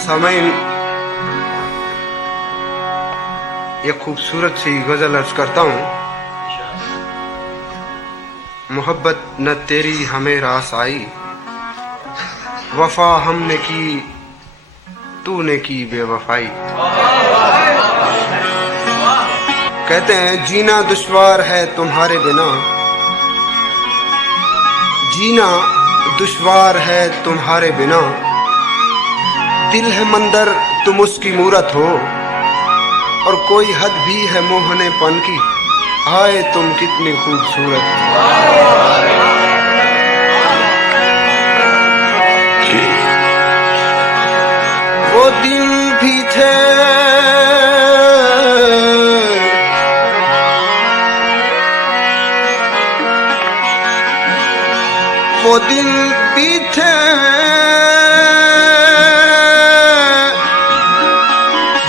सामईन, ये खूबसूरत सी गजल अर्ज करता हूँ। मोहब्बत न तेरी हमें रास आई, वफा हमने की तूने की बेवफाई। कहते हैं जीना दुश्वार है तुम्हारे बिना, जीना दुश्वार है तुम्हारे बिना। दिल है मंदिर तुम उसकी मूरत हो, और कोई हद भी है मोहनेपन की। हाय तुम कितनी खूबसूरत। वो दिन भी थे वो दिन भी थे,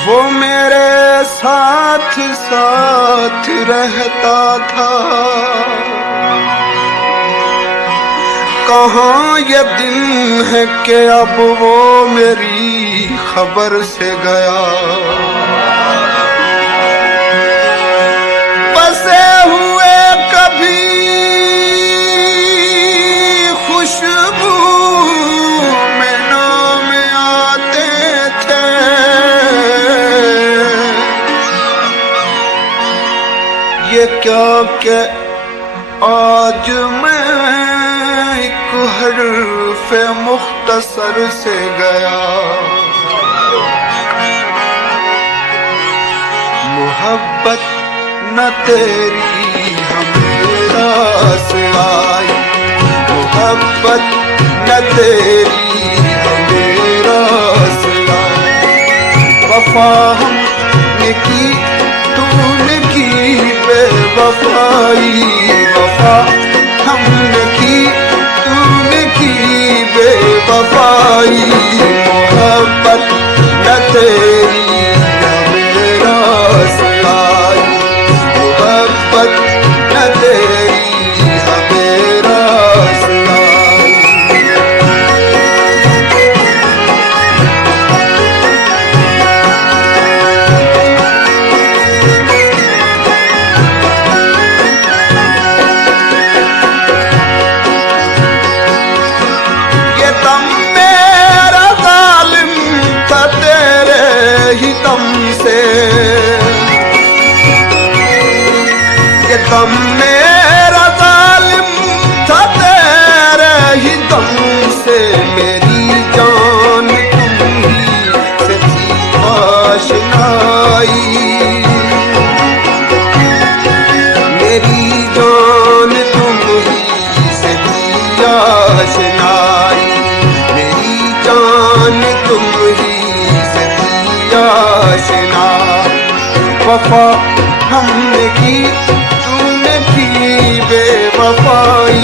वो मेरे साथ साथ रहता था। कहाँ ये दिन है कि अब वो मेरी खबर से गया। बसे हुए कभी खुशबू में नाम आते थे, ये क्या कि आज मैं एक हर्फ मुख्तसर से गया। मोहब्बत न तेरी हमें रास आई, मोहब्बत न तेरी हमें रास आई। वफा हमने की तूने की बेवफाई, वफा हमने की तूने की बेवफाई। मोहब्बत न तेरी हमें रास आई, मोहब्बत न तेरी हमें रास आई। दम मेरा जालिम था तेरे ही दम से, मेरी जान तुम ही से थी आशनाई। मेरी जान तुम ही से थी आशनाई, मेरी जान तुम ही से थी आशनाई। वफा हमने की तूने की बेवफाई,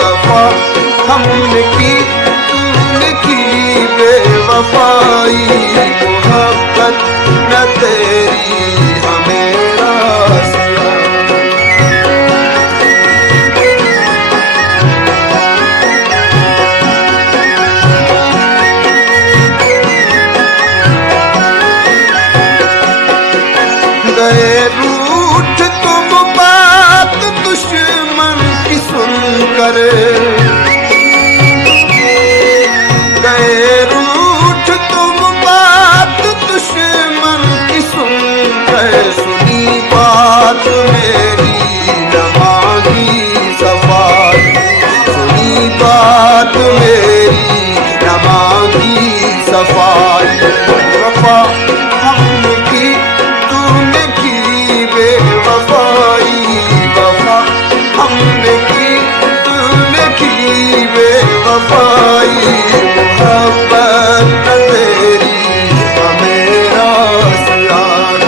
वफा हमने की तूने की बेवफाई। मोहब्बत न तेरी हमें रास गए रूठ तुम बात दुश्मन की सुनकर, गए रूठ तुम बात दुश्मन की सुनकर। सुनी बात मेरी न मांगी सफाई, सुनी बात मेरी न मांगी सफाई। वफा हमने की तूने की बेवफाई, वफा हमने की तूने की बेवफाई। मोहब्बत न तेरी हमें रास आई।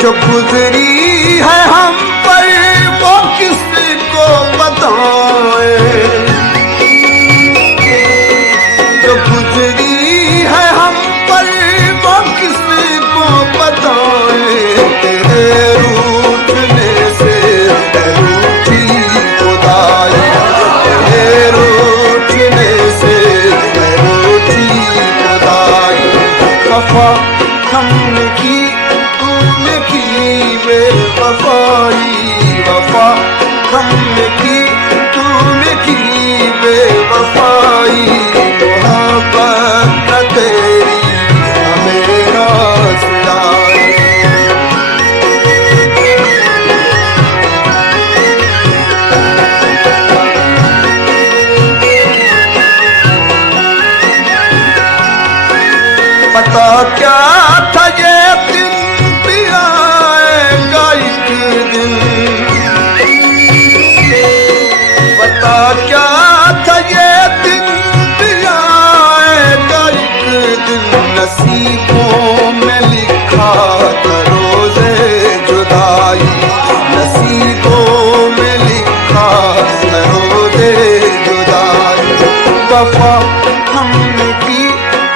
जो गुजरी है हम पर वो किसको बताएं, जो गुजरी है हम पर वो किसको बताएं। तेरे रूठने से रूठी खुदाई, तेरे रूठने से रूठी खुदाई। वफा हमने की तूने की बेवफाई, वफा हमने की तूने की बेवफाई। मोहब्बत न तेरी हमें रास आई। पता क्या था ये दिन भी आएगा एक दिन, पता क्या था ये दिन भी आएगा एक दिन। नसीबों में लिखा था रोज़े जुदाई, नसीबों में लिखा था रोज़े जुदाई। वफा हमने की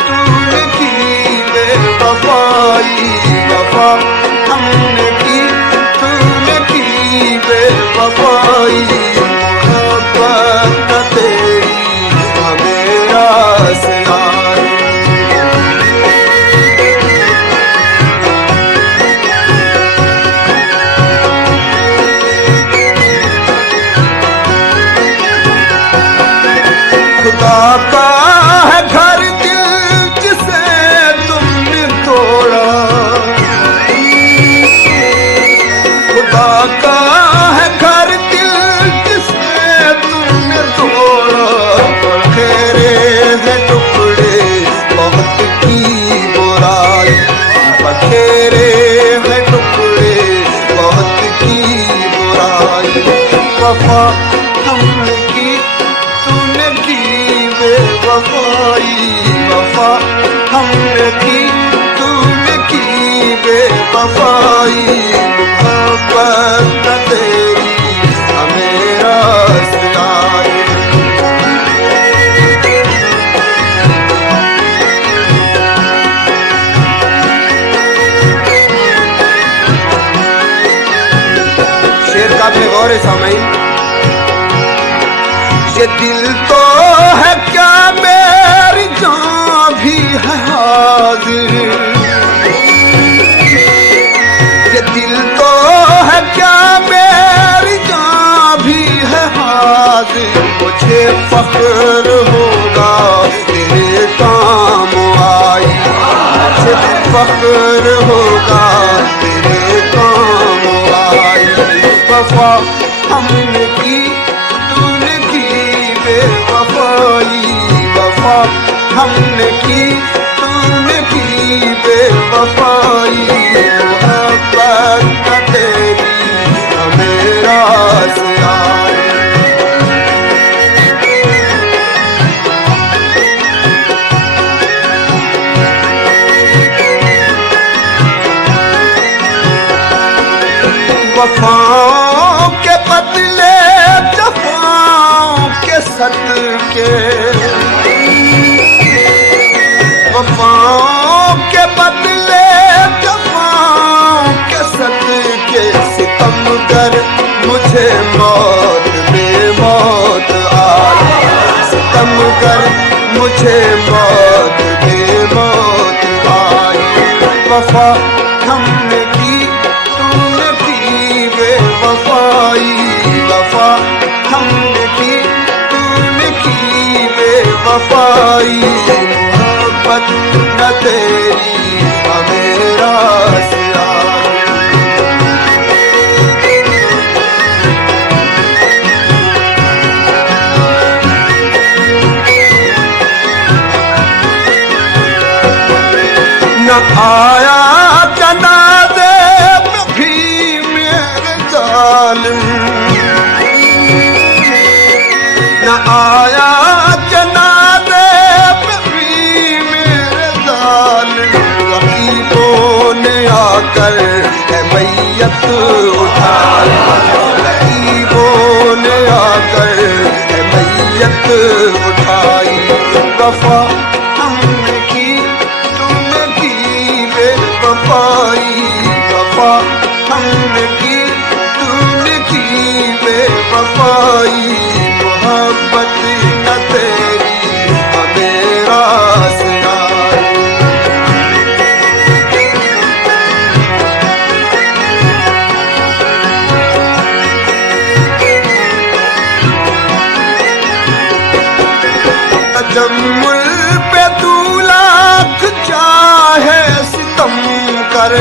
तूने की बेवफाई, वफा हमने की तूने की बेवफाई। मोहब्बत न तेरी हमें रास आई। खुदा का है घर दिल जिसे तुमने तोड़ा, खुदा का है घर दिल जिसे तुमने तोड़ा। बखेरे हैं टुकड़े बहुत की बुराई, बखेरे हैं टुकड़े बहुत की बुराई। वफा हमने की तूने की बेवफाई, वफा हमने की तूने की बेवफाई। मोहब्बत न तेरी हमें रास आई। शेर काबिल गौर है सामईन। ये दिल तो है क्या मेरी जान भी है हाजिर, ये दिल तो है क्या मेरी जान भी है हाजिर। मुझे फख्र होगा तेरे काम आई, मुझे फख्र होगा तेरे काम आई। वफा हमने की तूने की बेवफाई, वफा हमने की तूने की बेवफाई। मोहब्बत न तेरी हमें रास आई। वफाओं के बदले जफाओं के सदके, वफाओं के बदले जफाओं के सदके। सितमगर मुझे मौत बेमौत आई, सितमगर मुझे मौत बेमौत आई। वफा हमने की तूने की बेवफाई, वफा हमने की तूने की बेवफाई। मोहब्बत न तेरी हमें रास आई। न आया जनाज़े में भी मेरे जालिम, न आया जनाज़े में भी मेरे जालिम। रकीबों ने आकर है मैयत उठाई, रकीबों ने आकर है मैयत उठाई। वफा हमने की तूने की बेवफाई, वफा वफा हमने की, तूने की बेवफाई, मोहब्बत न तेरी हमें रास आई। तजम्मुल पे तू लाख चाहे सितम कर,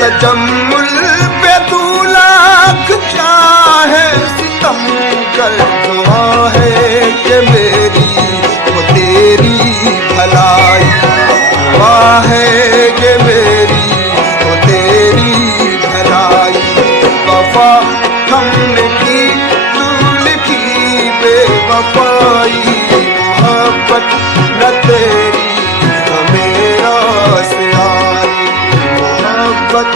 तजम्मुल पे तू लाख चाहे सितम कर, दुआ है कि मेरी वो तेरी भलाई, दुआ है कि मेरी वो तेरी भलाई। वफा हमने की, तूने की बेवफाई, मोहब्बत न तेरी हमें रास आई, मोहब्बत